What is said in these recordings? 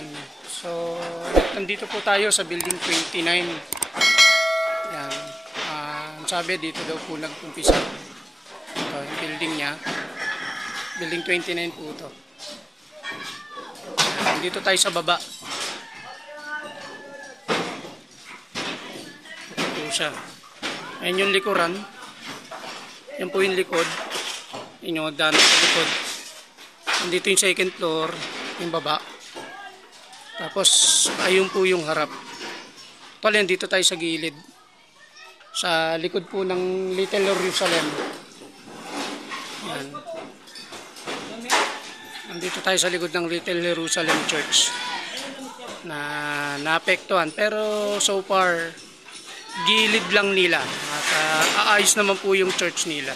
Yan. So, nandito po tayo sa building 29. Yan. Ang sabi dito daw po nag-umpisa. Ito, yung building niya. Building 29 po ito. Yan. Dito tayo sa baba. Ito po siya. Ayan yung likuran. Yan po yung likod. Yan yung magdaan sa likod. Nandito yung second floor. Yung baba. Tapos, ayun po yung harap. Tuloy, dito tayo sa gilid. Sa likod po ng Little Jerusalem. Yan. Nandito tayo sa likod ng Little Jerusalem Church. Na naapektuhan. Pero so far, gilid lang nila. At aayos naman po yung church nila.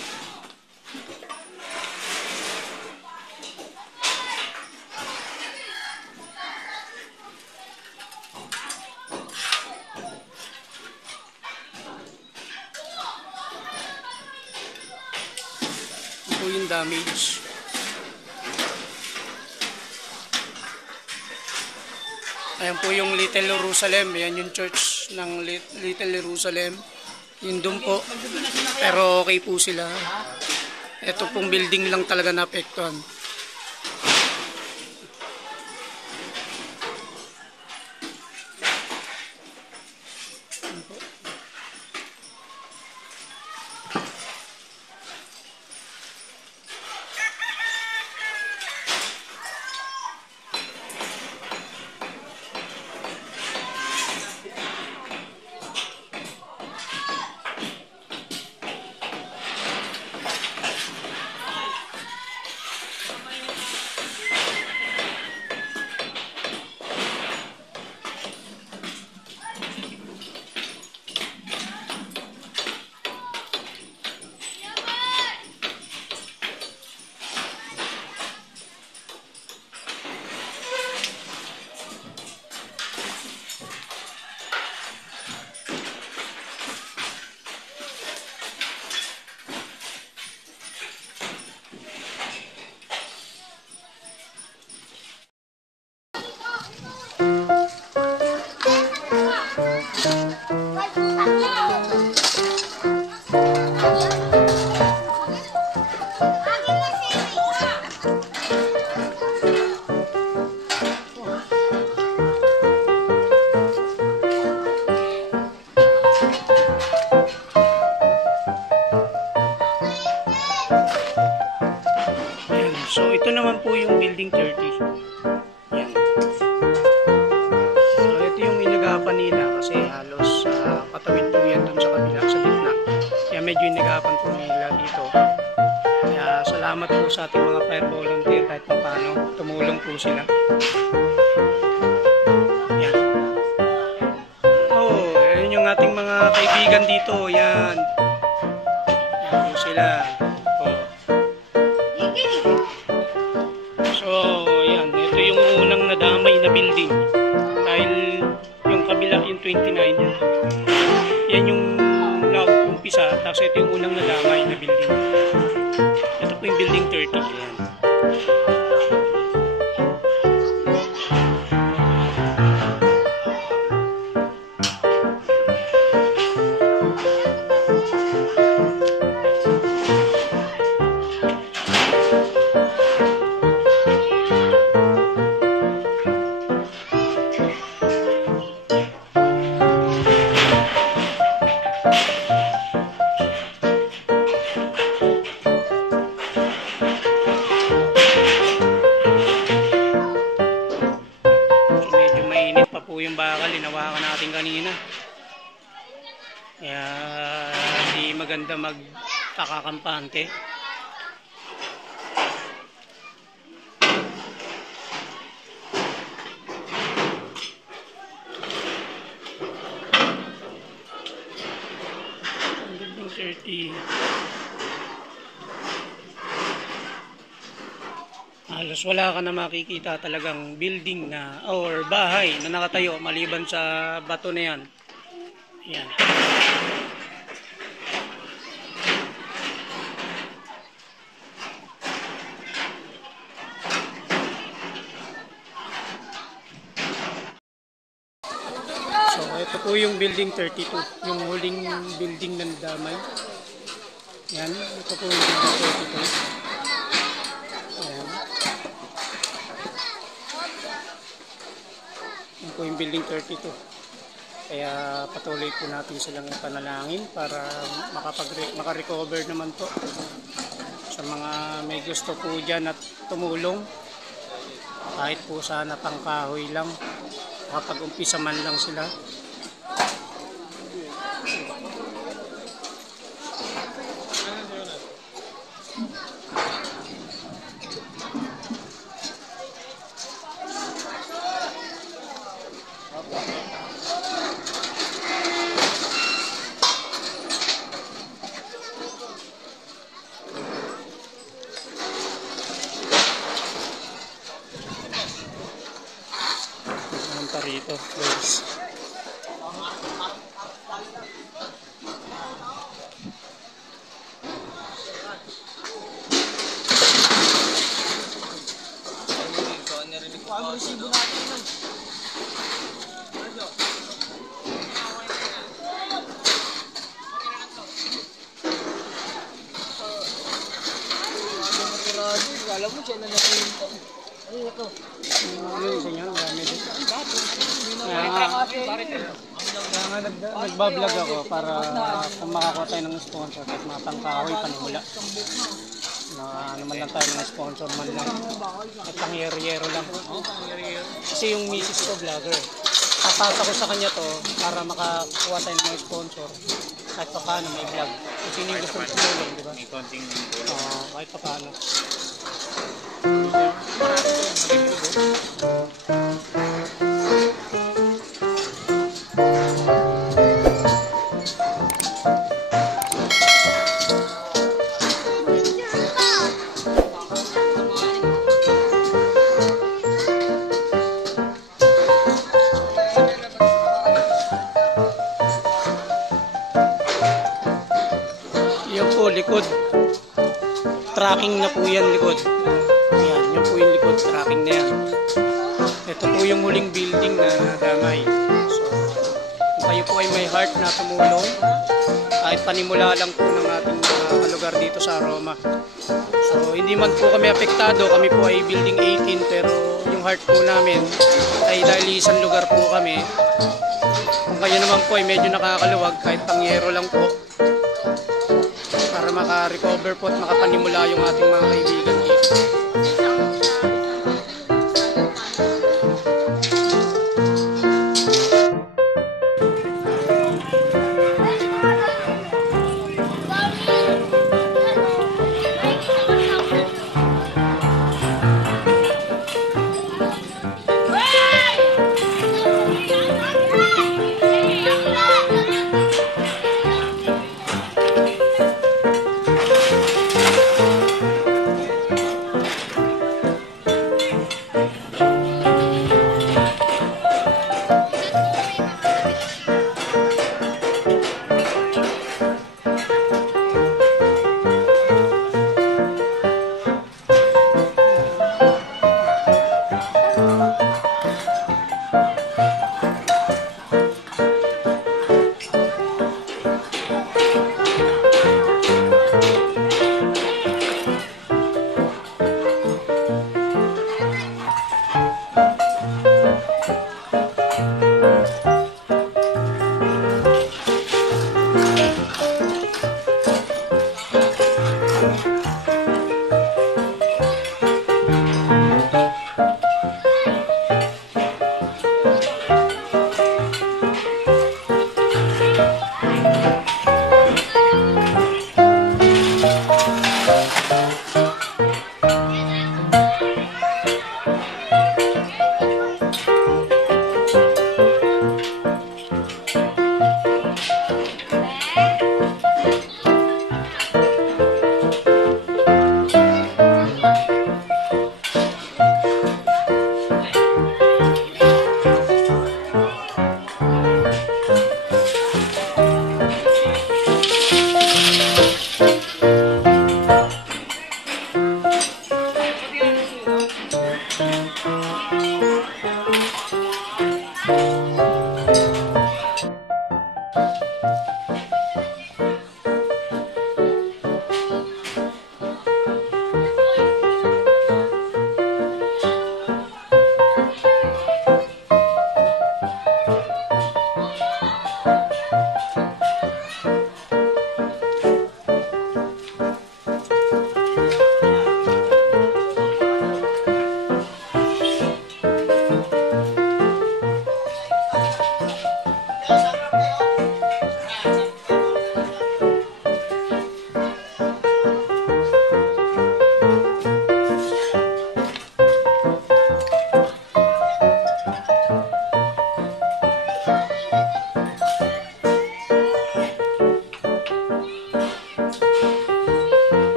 Po yung damage. Ayan po yung Little Jerusalem. Ayan yung church ng Little Jerusalem. Yun doon po. Pero okay po sila. Ito pong building lang talaga naapektuhan. So ito naman po yung building 30. Yan. So ito yung inagapan nila kasi halos patawid po yan dun sa kabila, sa gitna. Kaya medyo inagapan po nila dito. Kaya salamat po sa ating mga fire volunteer kahit pa paano. Tumulong po sila. Yan. Oh, ayun yung ating mga kaibigan dito. Yan. Yan po sila. Nadamay na building dahil yung kabila yung 29 yan yung nauumpisa tapos ito yung unang nadamay na building. Ito po yung building 30 yan. Yung bakal, hinawakan natin kanina. Kaya hindi maganda magtakakampante. Building 30. Halos wala ka na makikita talagang building na or bahay na nakatayo maliban sa bato na yan. Yan. Ito po yung building 32, yung huling building ng damay. Yan, ito po yung building 32. Ayan. Yan po yung building 32. Kaya patuloy po natin silang panalangin para makarecover naman po. Sa mga may gusto po dyan at tumulong, kahit po sana pangkahoy lang, makapag-umpisa man lang sila. Punta rito, guys. Alam mo siya na napunta. Ay, ito. Yun, ganyan, dami din. Kaya nagbablog ako para kung makakuha tayo ng sponsor at mapangkahoy, panimula. Na naman lang tayo ng sponsor man lang. At pangyayero lang. Kasi yung misis ko vlogger. Papasa ko sa kanya to para makakuha tayo ng mga sponsor. Kahit pa paano may vlog. Kung sino yung gusto tumulong, di ba? May konting Kahit pa paano. Yan po, likod. Tracking na po yan, likod. Ayan, yan po yung likod. Tracking na yan. Ito po yung huling building na damay. So, kung kayo po ay may heart na tumulong, kahit panimula lang po ng ating kalugar dito sa Roma. So, hindi man po kami apektado. Kami po ay building 18, pero yung heart po namin ay dahil isang lugar po kami. Kung kayo naman po ay medyo nakakaluwag, kahit pangyero lang po, para maka-recover po at makapanimula yung ating mga kaibigan dito.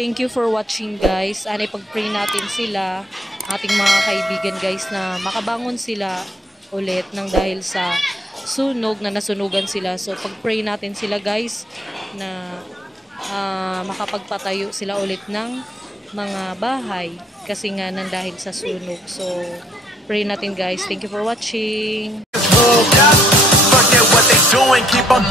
thank you for watching guys. Anay pag-pray natin sila, ating mga kaibigan guys, na makabangon sila ulit nang dahil sa sunog na nasunugan sila. So pag-pray natin sila guys na makapagpatayo sila ulit ng mga bahay kasi nga nang dahil sa sunog. So pray natin guys. Thank you for watching. Forget what they doing, keep on